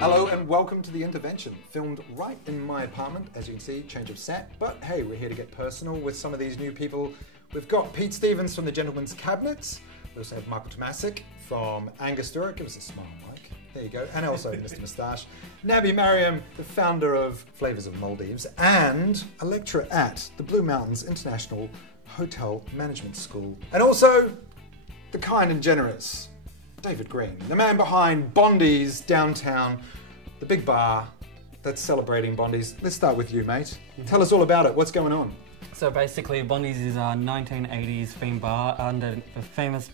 Hello and welcome to The Intervention, filmed right in my apartment, as you can see, change of set. But hey, we're here to get personal with some of these new people. We've got Pete Stevens from the Gentleman's Cabinet. We also have Michael Tomasic from Angostura. Give us a smile, Mike. There you go. And also Mr. Moustache. Naby Mariyam, the founder of Flavors of Maldives, and a lecturer at the Blue Mountains International Hotel Management School. And also, the kind and generous David Greeny, the man behind Bondi's downtown, the big bar that's celebrating Bondi's. Let's start with you, mate. Tell us all about it. What's going on? So basically, Bondi's is a 1980s themed bar under the famous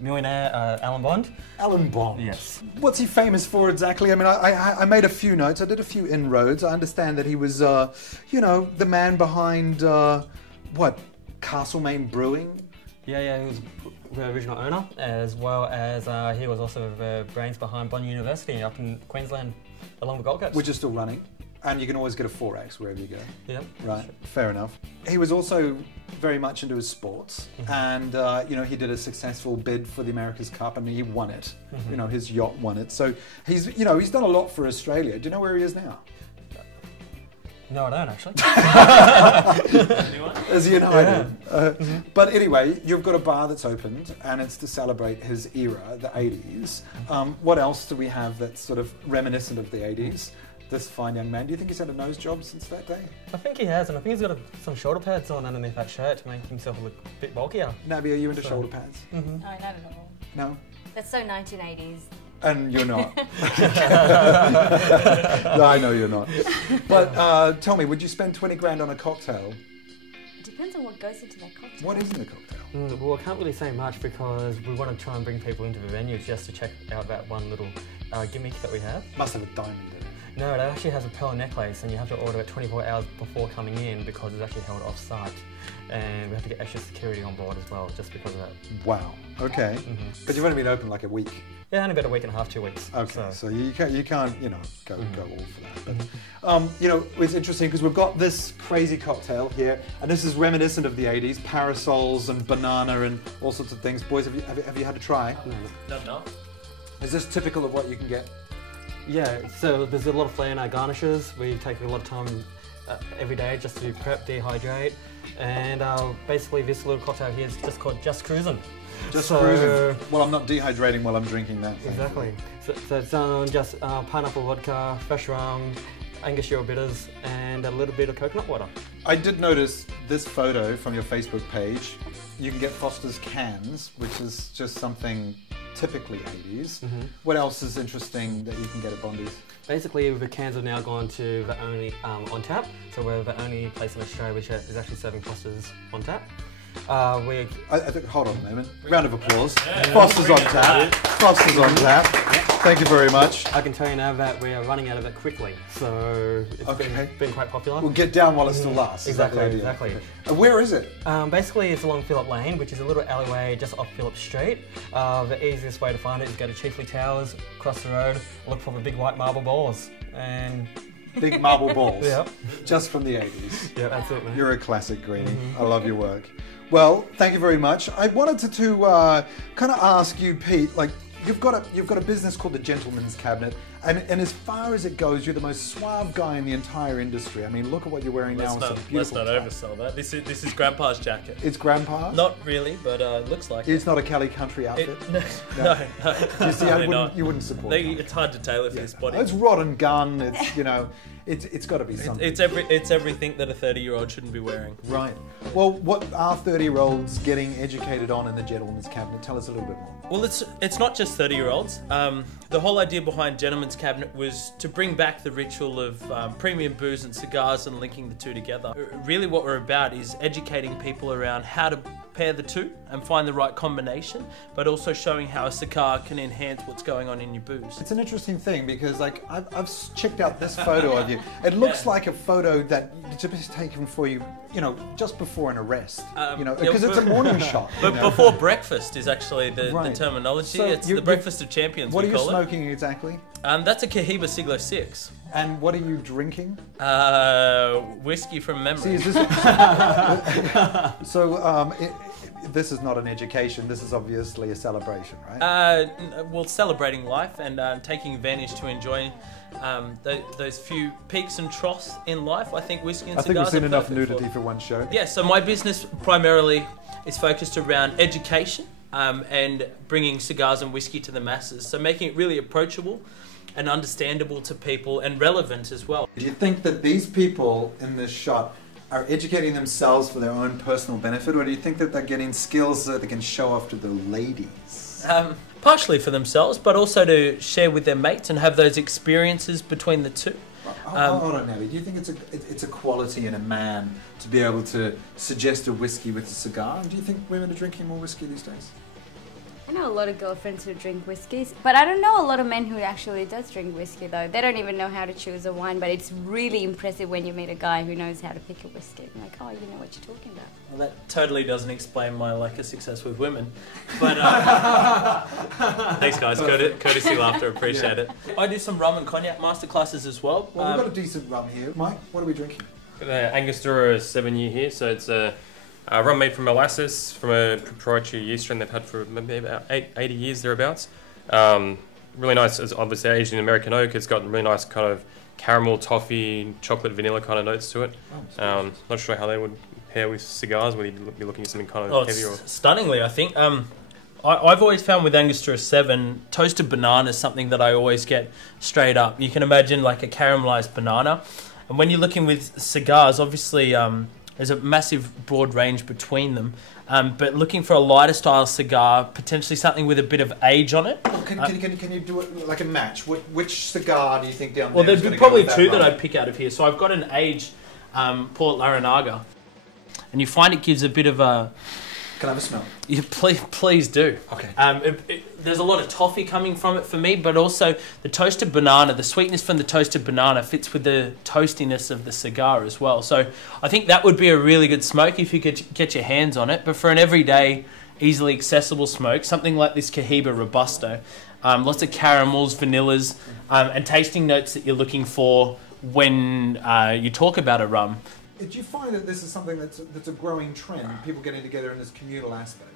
millionaire Alan Bond. Alan Bond. Yes. What's he famous for exactly? I mean, I made a few notes. I did a few inroads. I understand that he was, you know, the man behind, what, Castlemaine Brewing? Yeah, he was the original owner, as well as he was also the brains behind Bond University up in Queensland along the Gold Coast. Which is still running. And you can always get a 4X wherever you go. Yep. Right, fair enough. He was also very much into his sports, and you know, he did a successful bid for the America's Cup, and he won it. You know, his yacht won it. So he's, you know, he's done a lot for Australia. Do you know where he is now? No, I don't actually. As United. But anyway, you've got a bar that's opened, and it's to celebrate his era, the 80s. What else do we have that's sort of reminiscent of the 80s? This fine young man. Do you think he's had a nose job since that day? I think he has, and I think he's got some shoulder pads on underneath that shirt to make himself look a bit bulkier. Naby, are you into shoulder pads? No, not at all. No? That's so 1980s. And you're not. No, I know you're not. But tell me, would you spend 20 grand on a cocktail? It depends on what goes into that cocktail. What is in the cocktail? Well, I can't really say much because we want to try and bring people into the venue just to check out that one little gimmick that we have. Must have a diamond in it. No, it actually has a pearl necklace, and you have to order it 24 hours before coming in because it's actually held off-site. And we have to get extra security on board as well, just because of that. Wow. Okay. But you've only been open like a week. Yeah, only about a week and a half, 2 weeks. Okay. So you can't, you know, go all for that. But you know, it's interesting because we've got this crazy cocktail here, and this is reminiscent of the 80s, parasols and banana and all sorts of things. Boys, have you had a try? No. Is this typical of what you can get? Yeah, so there's a lot of flair in our garnishes. We take a lot of time every day just to prep, dehydrate, and basically this little cocktail here is just called Just Cruisin'. Just cruising. Well, I'm not dehydrating while I'm drinking that. Exactly. So it's just pineapple vodka, fresh rum, Angostura bitters, and a little bit of coconut water. I did notice this photo from your Facebook page. You can get Foster's cans, which is just something typically 80s. What else is interesting that you can get at Bondi's? Basically, the cans have now gone to the only on tap, so we're the only place in Australia which is actually serving Foster's on tap. I think, hold on a moment. Round of applause. Foster's on tap. Foster's on tap. Thank you very much. I can tell you now that we are running out of it quickly, so it's been quite popular. We'll get down while it still lasts. Exactly, exactly. Where is it? Basically, it's along Phillip Lane, which is a little alleyway just off Phillip Street. The easiest way to find it is go to Chiefly Towers, cross the road, look for the big white marble balls, and... Big marble balls. Yep. Just from the 80s. Yeah, that's it, man. You're a classic, Greeny. I love your work. Well, thank you very much. I wanted to kind of ask you, Pete, like, you've got a business called the Gentleman's Cabinet, and as far as it goes, you're the most suave guy in the entire industry. I mean, look at what you're wearing now. Let's not oversell that. This is Grandpa's jacket. It's Grandpa's? Not really, but it looks like it's not a Cali Country outfit? No. You see, you wouldn't support it. It's hard to tailor for this body. It's rod and gun. It's, you know, it's got to be something. It's everything that a 30-year-old shouldn't be wearing. Right. Well, what are 30-year-olds getting educated on in the Gentleman's Cabinet? Tell us a little bit more. Well, it's not just 30-year-olds. The whole idea behind Gentleman's Cabinet was to bring back the ritual of premium booze and cigars and linking the two together. Really what we're about is educating people around how to pair the two and find the right combination, but also showing how a cigar can enhance what's going on in your booze. It's an interesting thing because, like, I've checked out this photo of you. It looks like a photo that was taken for you, you know, just before an arrest. You know, because it's a morning shot. But before breakfast is actually the terminology. So it's the breakfast of champions. What we are you call smoking exactly? That's a Cohiba Siglo 6. And what are you drinking? Whiskey from memory. See, is this... So, this is not an education. This is obviously a celebration, right? Well, celebrating life and taking advantage to enjoy those few peaks and troughs in life. I think whiskey and I think cigars we've seen are enough perfect nudity for one show. Yeah, so my business primarily is focused around education and bringing cigars and whiskey to the masses. So making it really approachable and understandable to people and relevant as well. Do you think that these people in this shot are educating themselves for their own personal benefit, or do you think that they're getting skills that they can show off to the ladies? Partially for themselves, but also to share with their mates and have those experiences between the two. Hold on, Naby. Do you think it's a quality in a man to be able to suggest a whiskey with a cigar? Do you think women are drinking more whiskey these days? I know a lot of girlfriends who drink whiskeys, but I don't know a lot of men who actually does drink whiskey though. They don't even know how to choose a wine, but it's really impressive when you meet a guy who knows how to pick a whiskey. I'm like, oh, you know what you're talking about. Well, that totally doesn't explain my lack of success with women. But thanks, guys. Courtesy laughter. Appreciate it. I do some rum and cognac masterclasses as well. Well, we've got a decent rum here. Mike, what are we drinking? Got an Angostura 7-year here, so it's a rum made from molasses from a proprietary yeast strain they've had for maybe about 80 years thereabouts. Really nice. It's obviously aged in American oak. It's got really nice kind of caramel, toffee, chocolate, vanilla kind of notes to it. Not sure how they would pair with cigars. Would you be looking at something kind of heavier? Stunningly, I think. I've always found with Angostura 7, toasted banana is something that I always get straight up. You can imagine like a caramelized banana. And when you're looking with cigars, obviously there's a massive broad range between them. But looking for a lighter style cigar, potentially something with a bit of age on it. Well, can you do it like a match? Which cigar do you think down there? Well, there'd be probably two that I'd pick out of here. So I've got an aged Port Laranaga. And you find it gives a bit of a... Can I have a smell? Yeah, please do. Okay. There's a lot of toffee coming from it for me, but also the toasted banana, the sweetness from the toasted banana fits with the toastiness of the cigar as well. So I think that would be a really good smoke if you could get your hands on it. But for an everyday, easily accessible smoke, something like this Cohiba Robusto, lots of caramels, vanillas, and tasting notes that you're looking for when you talk about a rum. Do you find that this is something that's a growing trend, people getting together in this communal aspect?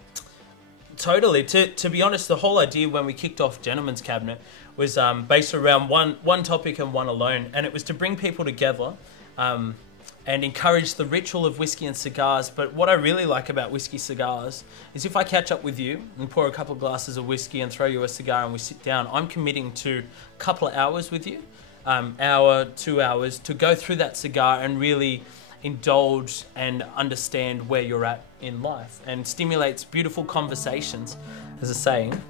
Totally. To be honest, the whole idea when we kicked off Gentleman's Cabinet was based around one topic and one alone, and it was to bring people together and encourage the ritual of whiskey and cigars. But what I really like about whiskey cigars is if I catch up with you and pour a couple of glasses of whiskey and throw you a cigar and we sit down, I'm committing to a couple of hours with you, hour, 2 hours, to go through that cigar and really indulge and understand where you're at in life, and stimulates beautiful conversations. As a saying,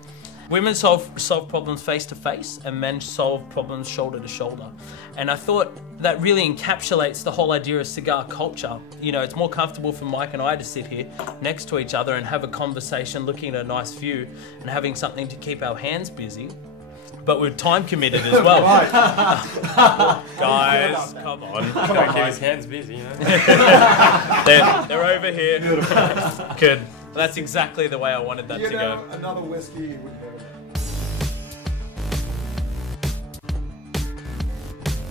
women solve problems face to face and men solve problems shoulder to shoulder. And I thought that really encapsulates the whole idea of cigar culture. You know, it's more comfortable for Mike and I to sit here next to each other and have a conversation looking at a nice view and having something to keep our hands busy, but we're time committed as well. Guys, come on. Don't keep his hands busy, you know. they're over here. Good. That's exactly the way I wanted that to go. Another whiskey.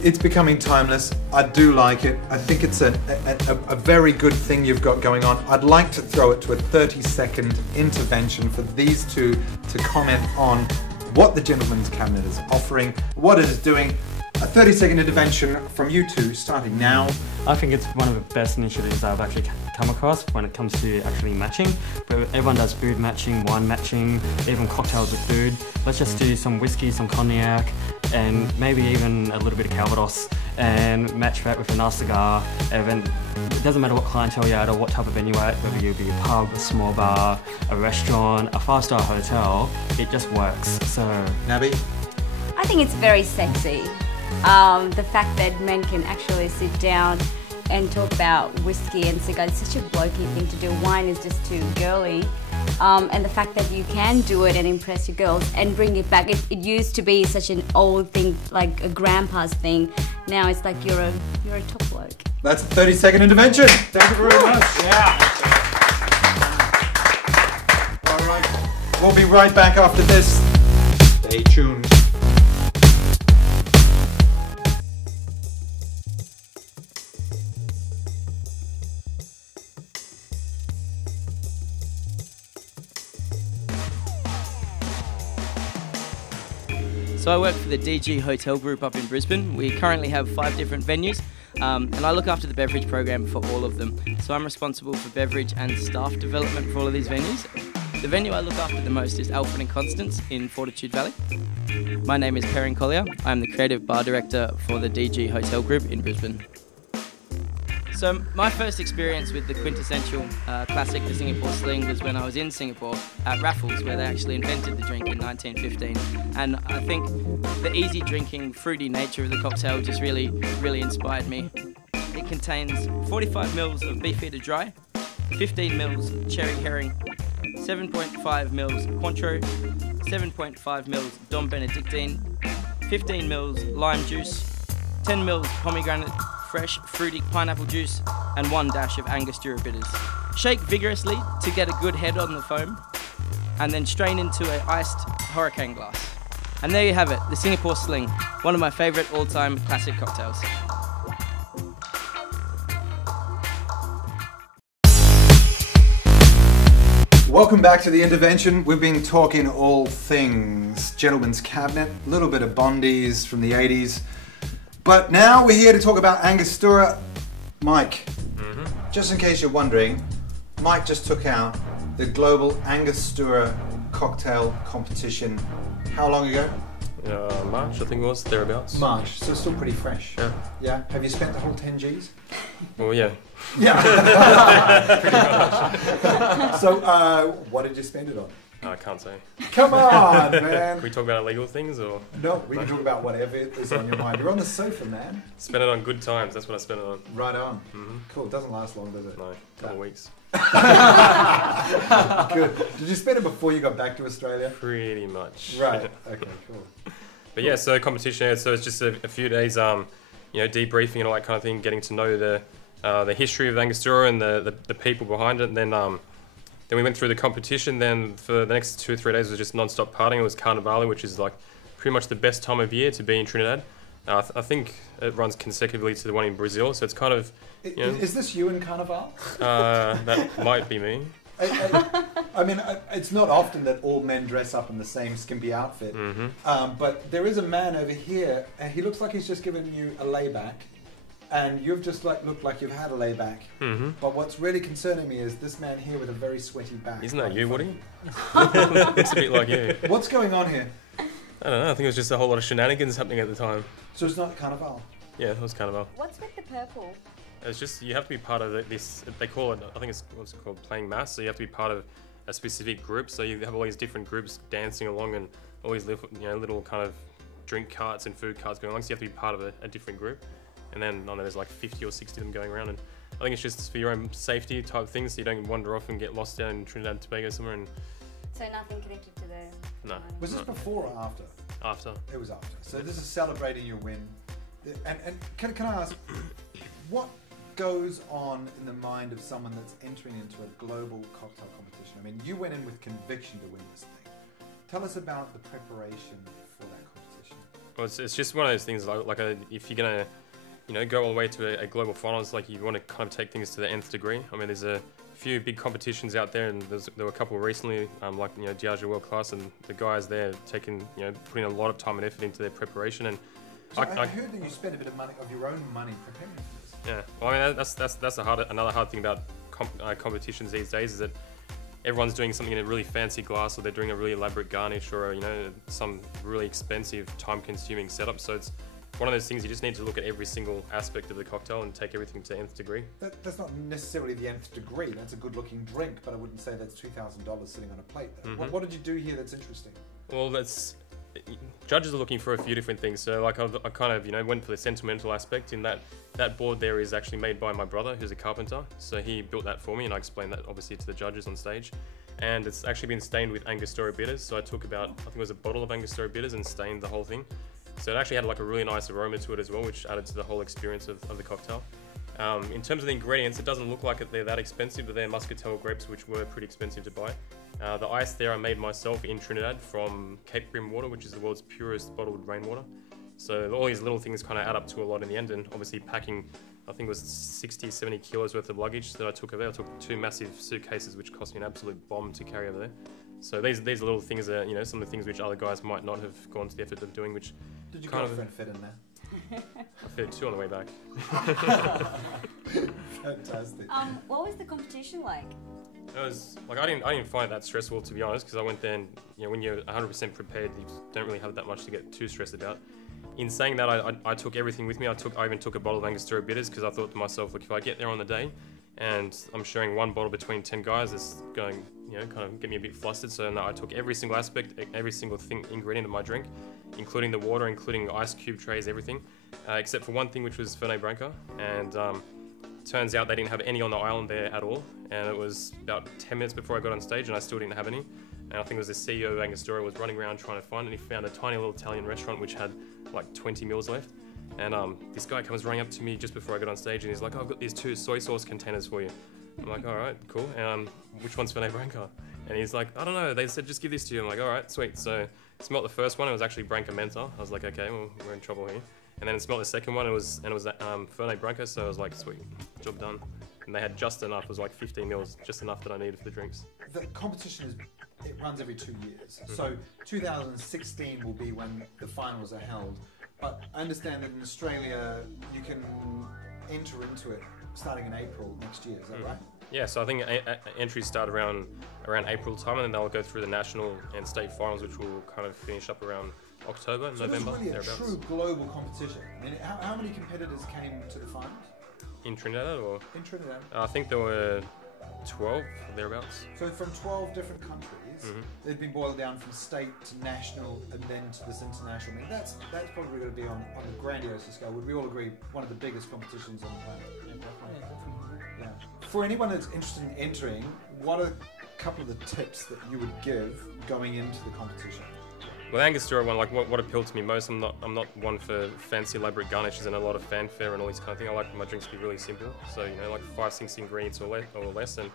It's becoming timeless. I do like it. I think it's a very good thing you've got going on. I'd like to throw it to a 30-second intervention for these two to comment on what the Gentleman's Cabinet is offering, what it is doing. A 30-second intervention from you two, starting now. I think it's one of the best initiatives I've actually come across when it comes to actually matching. But everyone does food matching, wine matching, even cocktails with food. Let's just do some whiskey, some cognac, and maybe even a little bit of Calvados, and match that with a nice cigar. And it doesn't matter what clientele you're at or what type of venue you're at, whether you be a pub, a small bar, a restaurant, a 5-star hotel, it just works. So, Naby? I think it's very sexy. The fact that men can actually sit down and talk about whiskey and cigars is such a blokey thing to do. Wine is just too girly. And the fact that you can do it and impress your girls and bring it back. It used to be such an old thing, like a grandpa's thing. Now it's like you're a top bloke. That's a 30-second intervention. Thank you very much. Yeah. All right. We'll be right back after this. Stay tuned. So I work for the DG Hotel Group up in Brisbane. We currently have 5 different venues, and I look after the beverage program for all of them. So I'm responsible for beverage and staff development for all of these venues. The venue I look after the most is Alfred and Constance in Fortitude Valley. My name is Perrin Collier. I'm the creative bar director for the DG Hotel Group in Brisbane. So my first experience with the quintessential classic, the Singapore Sling, was when I was in Singapore at Raffles, where they actually invented the drink in 1915. And I think the easy drinking, fruity nature of the cocktail just really inspired me. It contains 45 mils of Beefeater Dry, 15 mils Cherry Herring, 7.5 mils Cointreau, 7.5 mils Dom Benedictine, 15 mils lime juice, 10 mils pomegranate fresh fruity pineapple juice, and 1 dash of Angostura bitters. Shake vigorously to get a good head on the foam, and then strain into an iced hurricane glass. And there you have it, the Singapore Sling, one of my favourite all-time classic cocktails. Welcome back to The Intervention. We've been talking all things gentleman's cabinet, a little bit of Bondies from the 80s. But now we're here to talk about Angostura. Mike, just in case you're wondering, Mike just took out the global Angostura cocktail competition. How long ago? March, I think it was, thereabouts. March, so still pretty fresh. Yeah. Yeah. Have you spent the whole 10 Gs? Well, yeah. Yeah. Pretty much. So, what did you spend it on? I can't say. Come on, man. Can we talk about illegal things or? No, we can talk about whatever is on your mind. You're on the sofa, man. Spend it on good times. That's what I spent it on. Right on. Cool. It doesn't last long, does it? No, a couple of weeks. Good. Did you spend it before you got back to Australia? Pretty much. Right. Okay. Cool. But yeah, so competition. So it's just a few days, debriefing and all that kind of thing, getting to know the history of Angostura and the people behind it, and then we went through the competition. Then for the next 2 or 3 days, it was just non-stop partying. It was Carnival, which is like pretty much the best time of year to be in Trinidad. I think it runs consecutively to the one in Brazil, so it's kind of. Is this you in Carnival? That might be me. I mean, it's not often that all men dress up in the same skimpy outfit, but there is a man over here, and he looks like he's just given you a layback. And you've just looked like you've had a layback. But what's really concerning me is this man here with a very sweaty back. Isn't that you, Woody? Looks a bit like you. What's going on here? I don't know. I think it was just a whole lot of shenanigans happening at the time. So it's not Carnival? Yeah, it was Carnival. What's with the purple? It's just you have to be part of this. They call it. I think it's what's it called, playing mass. So you have to be part of a specific group. So you have all these different groups dancing along, and all these little kind of drink carts and food carts going along. So you have to be part of a different group. And then there's like 50 or 60 of them going around, and I think it's just for your own safety type thing, so you don't wander off and get lost down in Trinidad and Tobago somewhere. And So nothing connected to the... No. Was this before or after? After. It was after. So this is celebrating your win. And can I ask, what goes on in the mind of someone that's entering into a global cocktail competition? I mean, you went in with conviction to win this thing. Tell us about the preparation for that competition. Well, it's just one of those things, if you're going to go all the way to a global finals, like you want to kind of take things to the nth degree. I mean, there's a few big competitions out there, and there were a couple recently, like Diageo World Class, and the guys there taking, putting a lot of time and effort into their preparation. And so I heard that you spent a bit of money, of your own money, preparing for this. Yeah, well, I mean, that's another hard thing about competitions these days is that everyone's doing something in a really fancy glass, or they're doing a really elaborate garnish, or some really expensive, time-consuming setup. So it's one of those things you just need to look at every single aspect of the cocktail and take everything to the nth degree. That's not necessarily the nth degree. That's a good-looking drink, but I wouldn't say that's $2,000 sitting on a plate. What did you do here that's interesting? Well, judges are looking for a few different things. So like I kind of went for the sentimental aspect in that board there is actually made by my brother, who's a carpenter. So he built that for me, and I explained that obviously to the judges on stage. And it's actually been stained with Angostura bitters. So I took I think it was a bottle of Angostura bitters and stained the whole thing. So it actually had like a really nice aroma to it as well, which added to the whole experience of the cocktail. In terms of the ingredients, it doesn't look like they're that expensive, but they're muscatel grapes, which were pretty expensive to buy. The ice there I made myself in Trinidad from Cape Grim water, which is the world's purest bottled rainwater. So all these little things kind of add up to a lot in the end, and obviously packing, I think it was 60, 70 kilos worth of luggage that I took over there. I took 2 massive suitcases, which cost me an absolute bomb to carry over there. So these are little things that, you know, some of the things which other guys might not have gone to the effort of doing, which Did your kind girlfriend fit in there? I fit 2 on the way back. Fantastic. What was the competition like? It was like I didn't find it that stressful, to be honest, because I went there and, you know, when you're 100% prepared, you don't really have that much to get too stressed about. In saying that, I took everything with me. I even took a bottle of Angostura bitters, because I thought to myself, look, if I get there on the day and I'm sharing one bottle between 10 guys, it's going, you know, kind of get me a bit flustered. So no, I took every single aspect, every single ingredient of my drink, including the water, including ice cube trays, everything, except for one thing, which was Fernet Branca. And turns out they didn't have any on the island there at all. And it was about 10 minutes before I got on stage and I still didn't have any. And I think it was the CEO of Angostura was running around trying to find it, and he found a tiny little Italian restaurant which had like 20 mils left. And this guy comes running up to me just before I got on stage and he's like, oh, I've got these 2 soy sauce containers for you. I'm like, all right, cool. Which one's Fernet Branca? And he's like, I don't know, they said just give this to you. I'm like, all right, sweet. So I smelled the first one, it was actually Branca Menta. I was like, okay, well, we're in trouble here. And then I smelled the second one, it was Fernet Branca, so I was like, sweet, job done. And they had just enough, it was like 15 mils, just enough that I needed for the drinks. The competition it runs every 2 years. So 2016 will be when the finals are held. But I understand that in Australia, you can enter into it starting in April next year, is that right? Yeah, so I think entries start around April time, and then they'll go through the national and state finals, which will kind of finish up around October, November, it's really a thereabouts. true global competition. I mean, how many competitors came to the finals? In Trinidad, or? In Trinidad. I think there were 12, thereabouts. So from 12 different countries, they've been boiled down from state to national and then to this international. I mean, that's probably going to be on the grandiose scale. Would we all agree one of the biggest competitions on the planet? Yeah. For anyone that's interested in entering, what are a couple of the tips that you would give going into the competition? Well, the Angostura one, like what appealed to me most, I'm not one for fancy elaborate garnishes and a lot of fanfare and all these kind of things. I like my drinks to be really simple. So, you know, like 5-6 ingredients or less. And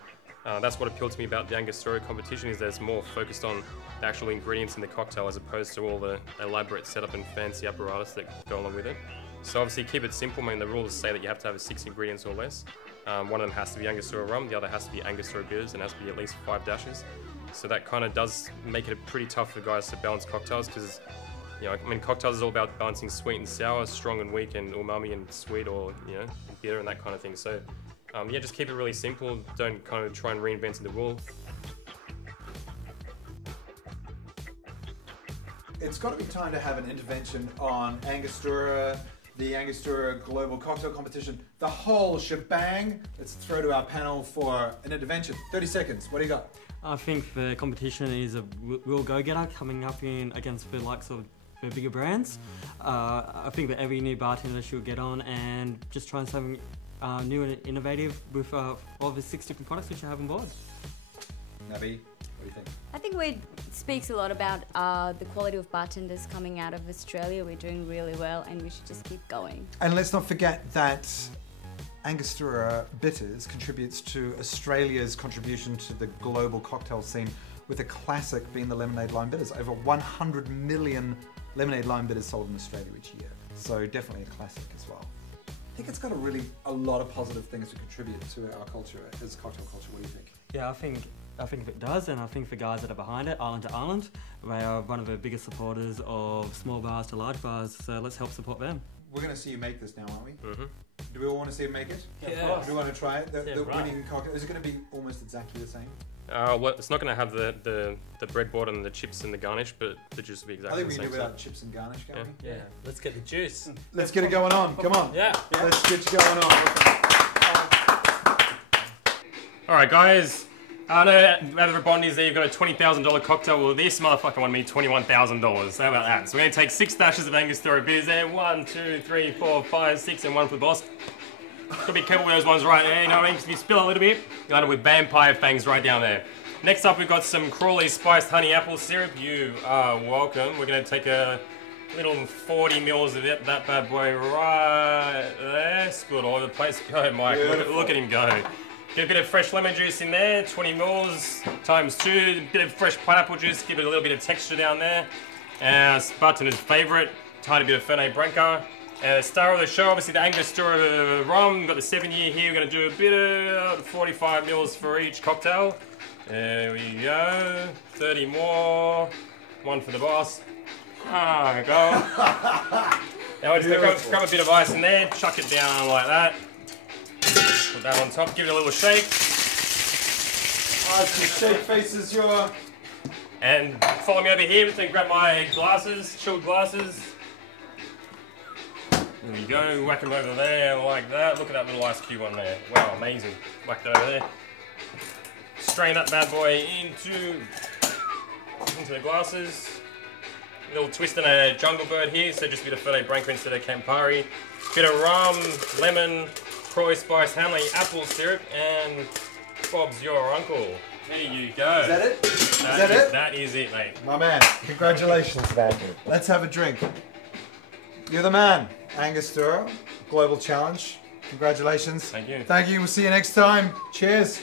that's what appealed to me about the Angostura competition, is that it's more focused on the actual ingredients in the cocktail as opposed to all the elaborate setup and fancy apparatus that go along with it. So obviously keep it simple. I mean, the rules say that you have to have 6 ingredients or less. One of them has to be Angostura rum, the other has to be Angostura bitters, and has to be at least 5 dashes. So that kind of does make it pretty tough for guys to balance cocktails, because, you know, I mean, cocktails is all about balancing sweet and sour, strong and weak, and umami and sweet, or, you know, bitter and that kind of thing. So yeah, just keep it really simple. Don't kind of try and reinvent the wheel. It's got to be time to have an intervention on Angostura, the Angostura Global Cocktail Competition, the whole shebang. Let's throw to our panel for an intervention. 30 seconds, what do you got? I think the competition is a real go-getter coming up against the likes of the bigger brands. I think that every new bartender should get on and just try something new and innovative with all the 6 different products which you have on board. Naby, what do you think? I think it speaks a lot about the quality of bartenders coming out of Australia. We're doing really well and we should just keep going. And let's not forget that Angostura Bitters contributes to Australia's contribution to the global cocktail scene, with a classic being the lemonade lime bitters. Over 100 million lemonade lime bitters sold in Australia each year. So definitely a classic as well. I think it's got a lot of positive things to contribute to our culture as cocktail culture. What do you think? Yeah, I think it does, and I think the guys that are behind it, Island to Island, they are one of the biggest supporters of small bars to large bars, so let's help support them. We're going to see you make this now, aren't we? Mm-hmm. Do we all want to see you make it? Yeah. Do we want to try it? The right. winning cocktail, is it going to be almost exactly the same? Well, it's not going to have the breadboard and the chips and the garnish, but the juice will be exactly the same. I think we can do without chips and garnish, can't we? Yeah, let's get the juice. Let's get it going on, come on. Yeah. Let's get you going on. Alright guys, I know out of the Bondies there you've got a $20,000 cocktail. Well, this motherfucker wanted me $21,000. How about that? So we're going to take 6 dashes of Angostura bitters there. 1, 2, 3, 4, 5, 6, and 1 for the boss. Gotta be careful with those ones right there, you know what I mean? If you spill a little bit, you'll end up with vampire fangs right down there. Next up we've got some Crawley spiced honey apple syrup. You are welcome. We're going to take a little 40 mils of it, that bad boy right there. Spill it all over the place. Go Mike, look at him go. Get a bit of fresh lemon juice in there, 20 mils times 2. A bit of fresh pineapple juice, give it a little bit of texture down there. Bartender's favourite, tiny bit of Fernet Branca. Star of the show, obviously the Angostura rum. We've got the 7-year here. We're going to do a bit of 45 mils for each cocktail. There we go. 30 more. One for the boss. Ah, go. Now we're just grab a bit of ice in there, chuck it down like that. Put that on top, give it a little shake. Nice, shake faces your... And follow me over here, just grab my glasses, chilled glasses. There we go, whack them over there like that. Look at that little ice cube on there. Wow, amazing. Whack that over there. Strain that bad boy into the glasses. A little twist and a jungle bird here, so just a bit of Fernet Branca instead of Campari. Bit of rum, lemon, Croy Spice Hanley, apple syrup, and Bob's your uncle. There you go. Is that it? Is that it? That is it, mate. My man, congratulations, man. Let's have a drink. You're the man. Angostura, Global Challenge. Congratulations. Thank you. Thank you. We'll see you next time. Cheers.